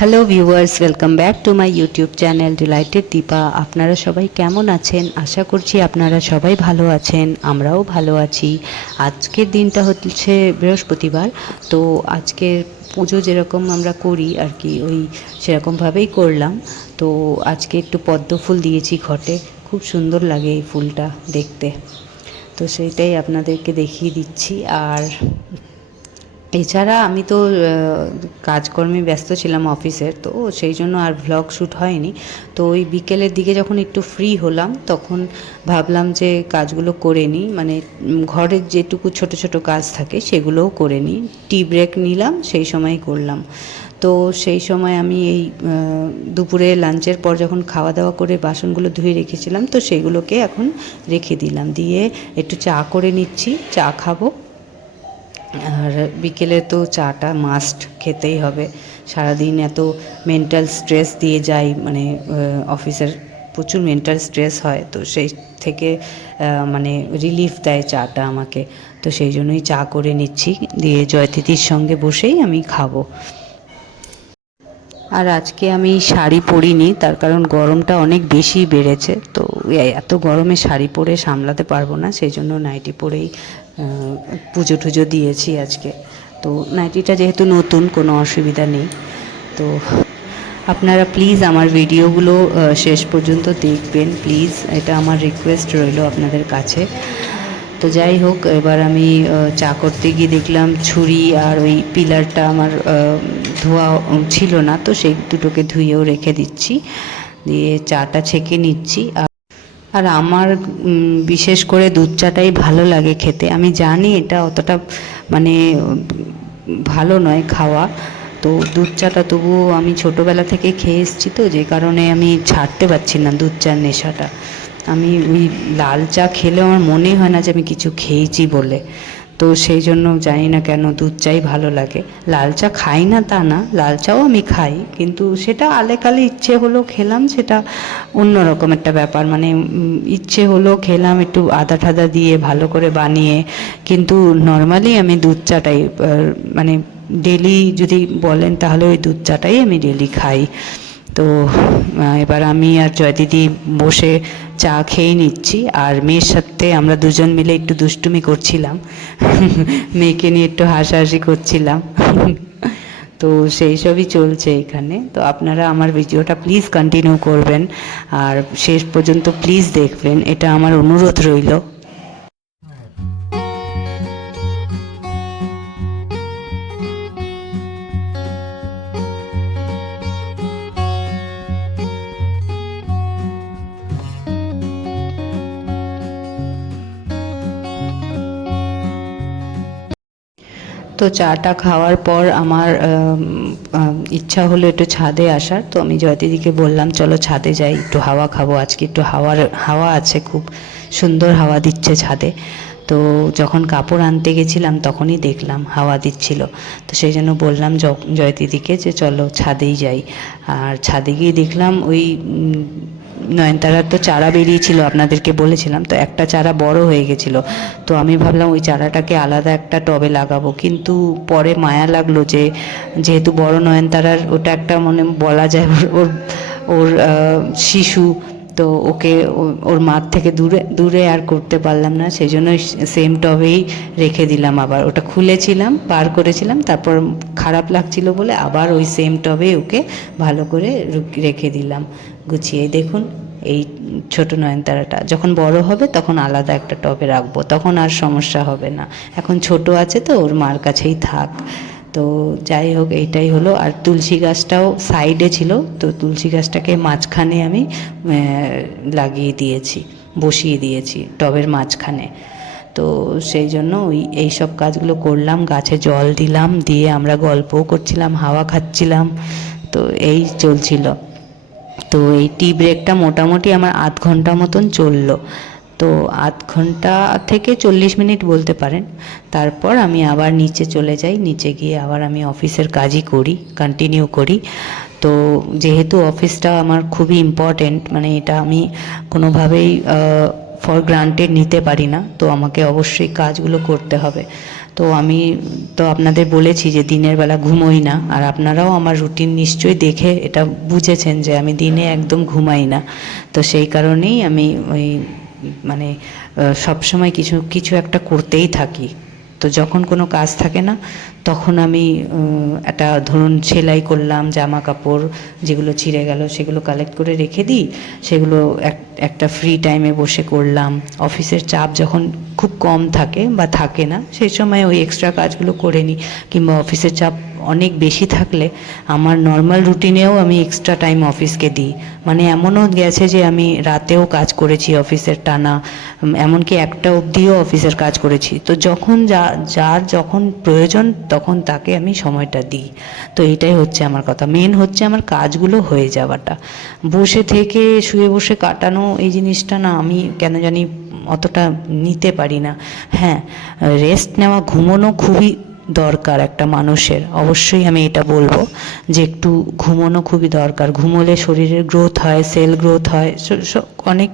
Hello viewers welcome back to my YouTube channel delighted Deepa আপনারা সবাই কেমন আছেন? আশা করছি আপনারা সবাই ভালো আছেন, আমরাও ভালো আছি। আজকের দিনটা হচ্ছে বৃহস্পতিবার, তো আজকের পুজো যেরকম আমরা করি আর কি, ওই সেরকমভাবেই করলাম। তো আজকে একটু পদ্ম ফুল দিয়েছি ঘটে, খুব সুন্দর লাগে এই ফুলটা দেখতে। তো সেইটাই আপনাদেরকে দেখিয়ে দিচ্ছি। আর এছাড়া আমি তো কাজকর্মে ব্যস্ত ছিলাম অফিসের, তো সেই জন্য আর ভ্লগ শ্যুট হয়নি। তো ওই বিকেলের দিকে যখন একটু ফ্রি হলাম, তখন ভাবলাম যে কাজগুলো করে নিই। মানে ঘরের যেটুকু ছোট ছোট কাজ থাকে, সেগুলোও করে নিই। টি ব্রেক নিলাম, সেই সময় করলাম। তো সেই সময় আমি এই দুপুরে লাঞ্চের পর যখন খাওয়া দাওয়া করে বাসনগুলো ধুয়ে রেখেছিলাম, তো সেগুলোকে এখন রেখে দিলাম। দিয়ে একটু চা করে নিচ্ছি, চা খাব। আর বিকেলে তো চাটা মাস্ট খেতেই হবে। সারাদিন এত মেন্টাল স্ট্রেস দিয়ে যাই মানে অফিসের প্রচুর মেন্টাল স্ট্রেস হয়, তো সেই থেকে মানে রিলিফ দেয় চাটা আমাকে। তো সেই জন্যই চা করে নিচ্ছি, দিয়ে জয়তিথির সঙ্গে বসেই আমি খাব। আর আজকে আমি শাড়ি পরিনি, তার কারণ গরমটা অনেক বেশি বেড়েছে, তো এত গরমে শাড়ি পরে সামলাতে পারব না, সেই জন্য নাইটি পরেই পুজো টুজো দিয়েছি আজকে। তো নাইটিটা যেহেতু নতুন, কোনো অসুবিধা নেই। তো আপনারা প্লিজ আমার ভিডিওগুলো শেষ পর্যন্ত দেখবেন। প্লিজ এটা আমার রিকোয়েস্ট রইল আপনাদের কাছে। তো যাই হোক, এবার আমি চা করতে গিয়ে দেখলাম ছুরি আর ওই পিলারটা আমার ধোয়া ছিল না, তো সেই দুটোকে ধুয়েও রেখে দিচ্ছি। দিয়ে চাটা ছেঁকে নিচ্ছি। আর আমার বিশেষ করে দুধ চাটাই ভালো লাগে খেতে। আমি জানি এটা অতটা মানে ভালো নয় খাওয়া। তো দুধ চাটা তবুও আমি ছোটোবেলা থেকে খেয়ে এসেছি তো, যে কারণে আমি ছাড়তে পারছি না দুধ চার নেশাটা। আমি ওই লাল চা খেলে আমার মনে হয় না যে আমি কিছু খেয়েছি বলে। তো সেই জন্য জানি না কেন দুধ চাই ভালো লাগে। লাল চা খাই না তা না, লাল চাও আমি খাই। কিন্তু সেটা আলেকালে ইচ্ছে হলো খেলাম, সেটা অন্যরকম একটা ব্যাপার। মানে ইচ্ছে হলো খেলাম একটু আদা ঠাদা দিয়ে ভালো করে বানিয়ে। কিন্তু নর্মালি আমি দুধ চাটাই মানে ডেলি যদি বলেন তাহলে ওই দুধ চাটাই আমি ডেলি খাই। তো এবার আমি আর জয়দিদি বসে চা খেয়ে নিচ্ছি আর মেয়ের সাথে আমরা দুজন মিলে একটু দুষ্টুমি করছিলাম। মেয়েকে নিয়ে একটু হাসাহাসি করছিলাম। তো সেই সবই চলছে এখানে। তো আপনারা আমার ভিডিওটা প্লিজ কন্টিনিউ করবেন। আর শেষ পর্যন্ত প্লিজ দেখবেন। এটা আমার অনুরোধ রইল। তো চাটা খাওয়ার পর আমার ইচ্ছা হলো একটু ছাদে আসার। তো আমি জয়দিদিকে বললাম, চলো ছাদে যাই, একটু হাওয়া খাব। আজকে একটু হাওয়ার, হাওয়া আছে খুব। সুন্দর হাওয়া দিচ্ছে ছাদে। তো যখন কাপড় আনতে গেছিলাম তখনই দেখলাম, হাওয়া দিচ্ছিল। তো সেই জন্য বললাম জ- জয়দিদিকে যে চলো ছাদেই যাই। আর ছাদে গিয়ে দেখলাম ওই নয়নতারার তো চারা বেরিয়েছিল, আপনাদেরকে বলেছিলাম। তো একটা চারা বড় হয়ে গেছিল। তো আমি ভাবলাম ওই চারাটাকে আলাদা একটা টবে লাগাবো। কিন্তু পরে মায়া লাগল যে, যেহেতু বড় নয়নতারার, ওটা একটা মানে বলা যায় ওর ওর শিশু তো ওকে ওর মার থেকে দূরে দূরে আর করতে পারলাম না সেই জন্য সেম টবেই রেখে দিলাম আবার। ওটা খুলেছিলাম, বার করেছিলাম, তারপর খারাপ লাগছিল বলে আবার ওই সেম টবে ওকে ভালো করে রেখে দিলাম, গুছিয়ে। দেখুন, এই ছোট নয়নতারাটা, যখন বড় হবে তখন আলাদা একটা টবে রাখব, তখন আর সমস্যা হবে না। এখন ছোট আছে তো, ওর মার কাছেই থাক। তো যাই হোক, এইটাই হলো। আর তুলসী গাছটাও সাইডে ছিল, তো তুলসী গাছটাকে মাঝখানে আমি লাগিয়ে দিয়েছি, বসিয়ে দিয়েছি টবের মাঝখানে। তো সেই জন্য ওই এই সব কাজগুলো করলাম, গাছে জল দিলাম, দিয়ে আমরা গল্পও করছিলাম, হাওয়া খাচ্ছিলাম, তো এই চলছিল। তো এই টি ব্রেকটা মোটামুটি আমার আধ ঘণ্টা মতন চলল। তো আধ ঘণ্টা থেকে চল্লিশ মিনিট বলতে পারেন। তারপর আমি আবার নিচে চলে যাই, নিচে গিয়ে আবার আমি অফিসের কাজই করি কন্টিনিউ করি। তো যেহেতু অফিসটা আমার খুবই ইম্পর্টেন্ট মানে এটা আমি কোনোভাবেই ফর গ্রান্টেড নিতে পারি না, তো আমাকে অবশ্যই কাজগুলো করতে হবে। তো আমি তো আপনাদের বলেছি যে দিনের বেলা ঘুমোই না, আর আপনারাও আমার রুটিন নিশ্চয়ই দেখে এটা বুঝেছেন যে আমি দিনে একদম ঘুমাই না। তো সেই কারণেই আমি ওই মানে সব সময় কিছু কিছু একটা করতেই থাকি। তো যখন কোনো কাজ থাকে না, তখন আমি একটা ধরুন সেলাই করলাম জামা কাপড় যেগুলো ছিঁড়ে গেল সেগুলো কালেক্ট করে রেখে দিই। সেগুলো এক, একটা ফ্রি টাইমে বসে করলাম। অফিসের চাপ যখন খুব কম থাকে বা থাকে না, সেই সময় ওই এক্সট্রা কাজগুলো করে নিই। কিংবা অফিসের চাপ অনেক বেশি থাকলে আমার নর্মাল রুটিনেও আমি এক্সট্রা টাইম অফিসকে দিই। মানে এমনও গেছে যে আমি রাতেও কাজ করেছি অফিসের টানা এমনকি একটা অবধিও অফিসের কাজ করেছি। তো যখন যা, যার যখন প্রয়োজন তখন তাকে আমি সময়টা দিই। তো এটাই হচ্ছে আমার কথা। মেন হচ্ছে আমার কাজগুলো হয়ে যাওয়াটা। বসে থেকে শুয়ে বসে কাটানো এই জিনিসটা না আমি কেন জানি অতটা নিতে পারি না। হ্যাঁ রেস্ট নেওয়া, ঘুমোনো খুবই দরকার একটা মানুষের। অবশ্যই আমি এটা বলব যে একটু ঘুমোনো খুবই দরকার। ঘুমোলে শরীরের গ্রোথ হয় সেল গ্রোথ হয় অনেক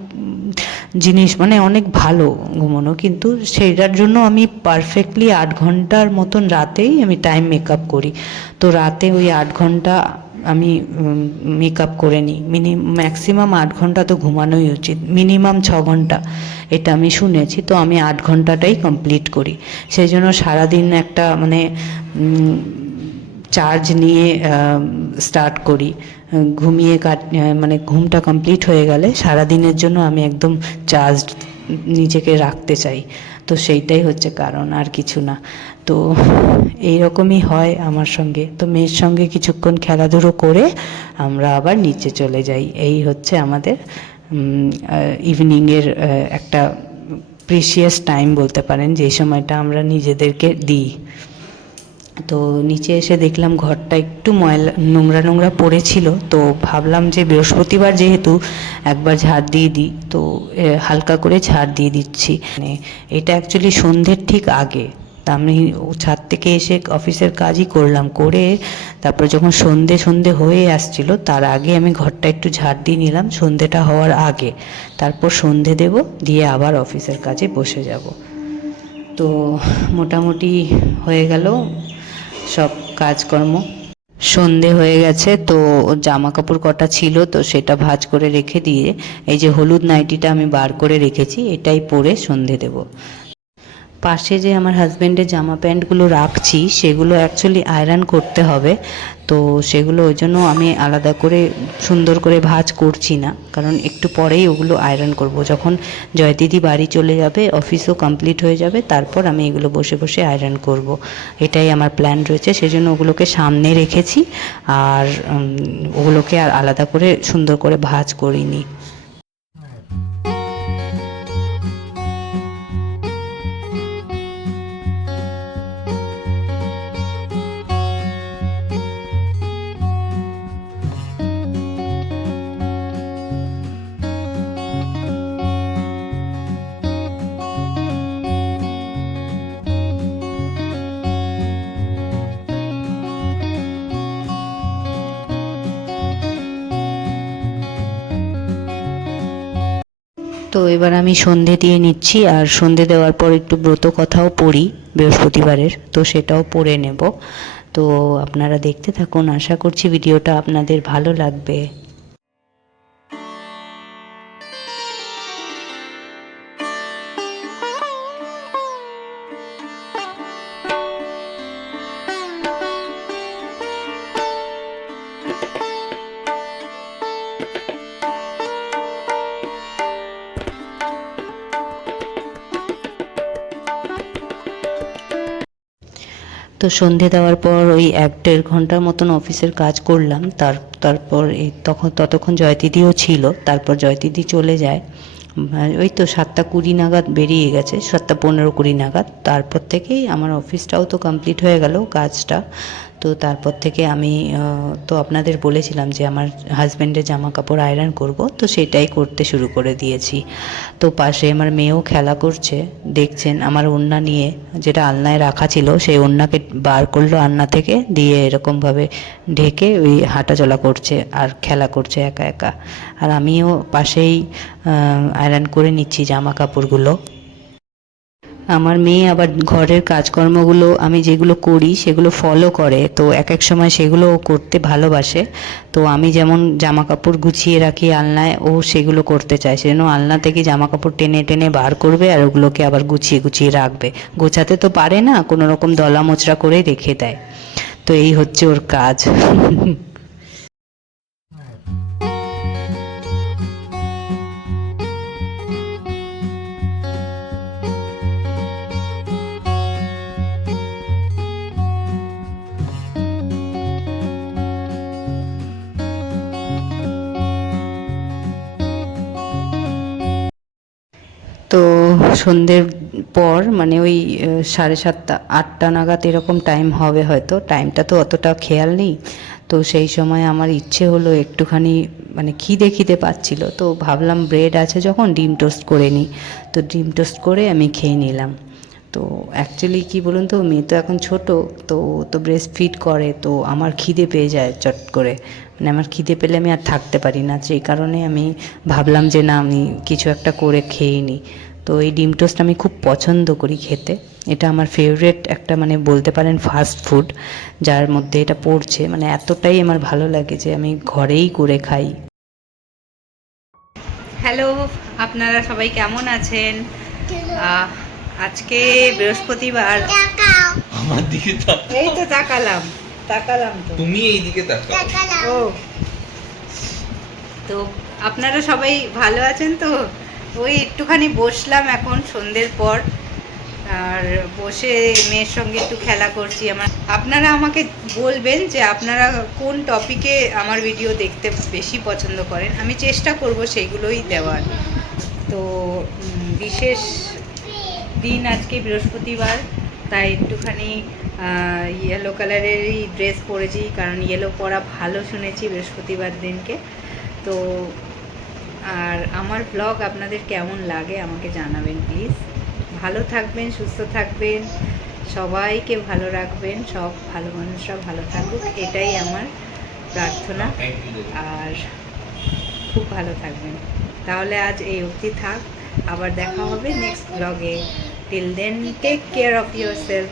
জিনিস মানে অনেক ভালো ঘুমোনো। কিন্তু সেটার জন্য আমি পারফেক্টলি আট ঘণ্টার মতন রাতেই আমি টাইম মেকআপ করি। তো রাতে ওই আট ঘণ্টা আমি মেকআপ করে নিই। মিনি ম্যাক্সিমাম আট ঘণ্টা তো ঘুমানোই উচিত। মিনিমাম ছ ঘণ্টা। এটা আমি শুনেছি, তো আমি আট ঘন্টাটাই কমপ্লিট করি। সেই জন্য সারাদিন একটা মানে চার্জ নিয়ে স্টার্ট করি। ঘুমিয়ে কাট মানে ঘুমটা কমপ্লিট হয়ে গেলে সারা দিনের জন্য আমি একদম চার্জ নিজেকে রাখতে চাই। তো সেইটাই হচ্ছে কারণ, আর কিছু না। তো এইরকমই হয় আমার সঙ্গে। তো মেয়ের সঙ্গে কিছুক্ষণ খেলাধুলো করে আমরা আবার নিচে চলে যাই। এই হচ্ছে আমাদের ইভিনিংয়ের একটা প্রিসিয়াস টাইম বলতে পারেন, যে সময়টা আমরা নিজেদেরকে দিই। তো নিচে এসে দেখলাম ঘরটা একটু ময়লা, নোংরা নোংরা পড়েছিল। তো ভাবলাম যে বৃহস্পতিবার যেহেতু একবার ঝাড় দিয়ে দিই, তো হালকা করে ঝাড় দিয়ে দিচ্ছি। মানে এটা অ্যাকচুয়ালি সন্ধ্যের ঠিক আগে। তা আমি ছাদ থেকে এসে অফিসের কাজই করলাম। করে তারপর যখন সন্ধে সন্ধে হয়ে আসছিল, তার আগে আমি ঘরটা একটু ঝাড় দিয়ে নিলাম। সন্ধেটা হওয়ার আগে তারপর সন্ধে দেব, দিয়ে আবার অফিসের কাজে বসে যাব। তো মোটামুটি হয়ে গেল সব কাজকর্ম। সন্ধে হয়ে গেছে, তো জামা কাপড় কটা ছিল, তো সেটা ভাঁজ করে রেখে দিয়ে, এই যে হলুদ নাইটিটা আমি বার করে রেখেছি, এটাই পরে সন্ধে দেব। পাশে যে আমার হাজব্যান্ডের জামা প্যান্টগুলো রাখছি, সেগুলো অ্যাকচুয়ালি আয়রন করতে হবে। তো সেগুলো ওই জন্য আমি আলাদা করে, সুন্দর করে ভাঁজ করছি না। কারণ একটু পরেই ওগুলো আয়রন করব। যখন জয়দিদি বাড়ি চলে যাবে অফিসও কমপ্লিট হয়ে যাবে, তারপর আমি এগুলো বসে বসে আয়রন করব। এটাই আমার প্ল্যান রয়েছে। সেজন্য ওগুলোকে সামনে রেখেছি। আর ওগুলোকে আর আলাদা করে সুন্দর করে ভাজ করিনি। তো এবার আমি সন্ধে দিয়ে নিচ্ছি, আর সন্ধে দেওয়ার পর একটু ব্রত কথাও পড়ি বৃহস্পতিবারের, তো সেটাও পড়ে নেব। তো আপনারা দেখতে থাকুন, আশা করছি ভিডিওটা আপনাদের ভালো লাগবে। তো সন্ধে দেওয়ার পর ওই এক দেড় ঘণ্টার মতন অফিসের কাজ করলাম। তার, তারপর এই তখন, ততক্ষণ জয়তিদিও ছিল। তারপর জয়তিদি চলে যায়। ওই তো সাতটা কুড়ি নাগাদ বেরিয়ে গেছে, সাতটা পনেরো কুড়ি নাগাদ। তারপর থেকেই আমার অফিসটাও তো কমপ্লিট হয়ে গেল, কাজটা। তো তারপর থেকে আমি তো আপনাদের বলেছিলাম যে আমার হাজব্যান্ডের জামা কাপড় আয়রন করব, তো সেটাই করতে শুরু করে দিয়েছি। তো পাশে আমার মেয়েও খেলা করছে, দেখছেন আমার ওড়না নিয়ে যেটা আলনায় রাখা ছিল, সেই ওড়নাকে বার করল আলনা থেকে, দিয়ে এরকমভাবে ঢেকে ওই হাঁটাচলা করছে আর খেলা করছে একা একা। আর আমিও পাশেই আয়রন করে নিচ্ছি জামা কাপড়গুলো। আমার মেয়ে আবার ঘরের কাজকর্মগুলো, আমি যেগুলো করি সেগুলো ফলো করে। তো এক এক সময় সেগুলো করতে ভালোবাসে। তো আমি যেমন জামা কাপড় গুছিয়ে রাখি আলনায়, ও সেগুলো করতে চায়। সেজন্য আলনা থেকে জামা কাপড় টেনে টেনে বার করবে আর ওগুলোকে আবার গুছিয়ে গুছিয়ে রাখবে। গোছাতে তো পারে না, কোনো রকম দলা মোচড়া করে রেখে দেয়। তো এই হচ্ছে ওর কাজ। তো সন্ধ্যের পর মানে ওই সাড়ে সাতটা, আটটা নাগাদ এরকম টাইম হবে হয়তো। টাইমটা তো অতটা খেয়াল নেই। তো সেই সময় আমার ইচ্ছে হলো একটুখানি মানে খিদে খিদে পাচ্ছিল। তো ভাবলাম ব্রেড আছে যখন, ডিম টোস্ট করে নিই। তো ডিম টোস্ট করে আমি খেয়ে নিলাম। তো অ্যাকচুয়ালি কি বলুন তো মেয়ে তো এখন ছোট তো তো ব্রেস্ট ফিড করে তো আমার খিদে পেয়ে যায় চট করে। মানে আমার খিদে পেলে আমি আর থাকতে পারি না সেই কারণে আমি ভাবলাম যে না আমি কিছু একটা করে খেয়ে নিই তো এই ডিম টোস্ট আমি খুব পছন্দ করি খেতে। এটা আমার ফেভারেট একটা মানে বলতে পারেন ফাস্ট ফুড যার মধ্যে এটা পড়ছে। মানে এতটাই আমার ভালো লাগে যে আমি ঘরেই করে খাই। হ্যালো আপনারা সবাই কেমন আছেন? আজকে বৃহস্পতিবার। আমার দিকে এই তো তাকালাম তাকালাম তো। তুমি এইদিকে তাকাও। ও। তো আপনারা সবাই ভালো আছেন তো? ওই একটুখানি বসলাম এখন সন্ধ্যের পর। আর বসে মেয়ের সঙ্গে একটু খেলা করছি আমার। আপনারা আমাকে বলবেন যে আপনারা কোন টপিকে আমার ভিডিও দেখতে বেশি পছন্দ করেন? আমি চেষ্টা করব সেইগুলোই দেওয়ার। তো বিশেষ দিন আজকে বৃহস্পতিবার, তাই একটুখানি ইয়েলো কালারেরই ড্রেস পরেছি, কারণ ইয়েলো পরা ভালো শুনেছি বৃহস্পতিবার দিনকে। তো, আর আমার ব্লগ আপনাদের কেমন লাগে আমাকে জানাবেন প্লিজ ভালো থাকবেন, সুস্থ থাকবেন, সবাইকে ভালো রাখবেন, সব ভালো মানুষরা ভালো থাকুক, এটাই আমার প্রার্থনা। আর খুব ভালো থাকবেন। তাহলে আজ এই অবধি থাক, আবার দেখা হবে নেক্সট ব্লগে Till then, take care of yourself.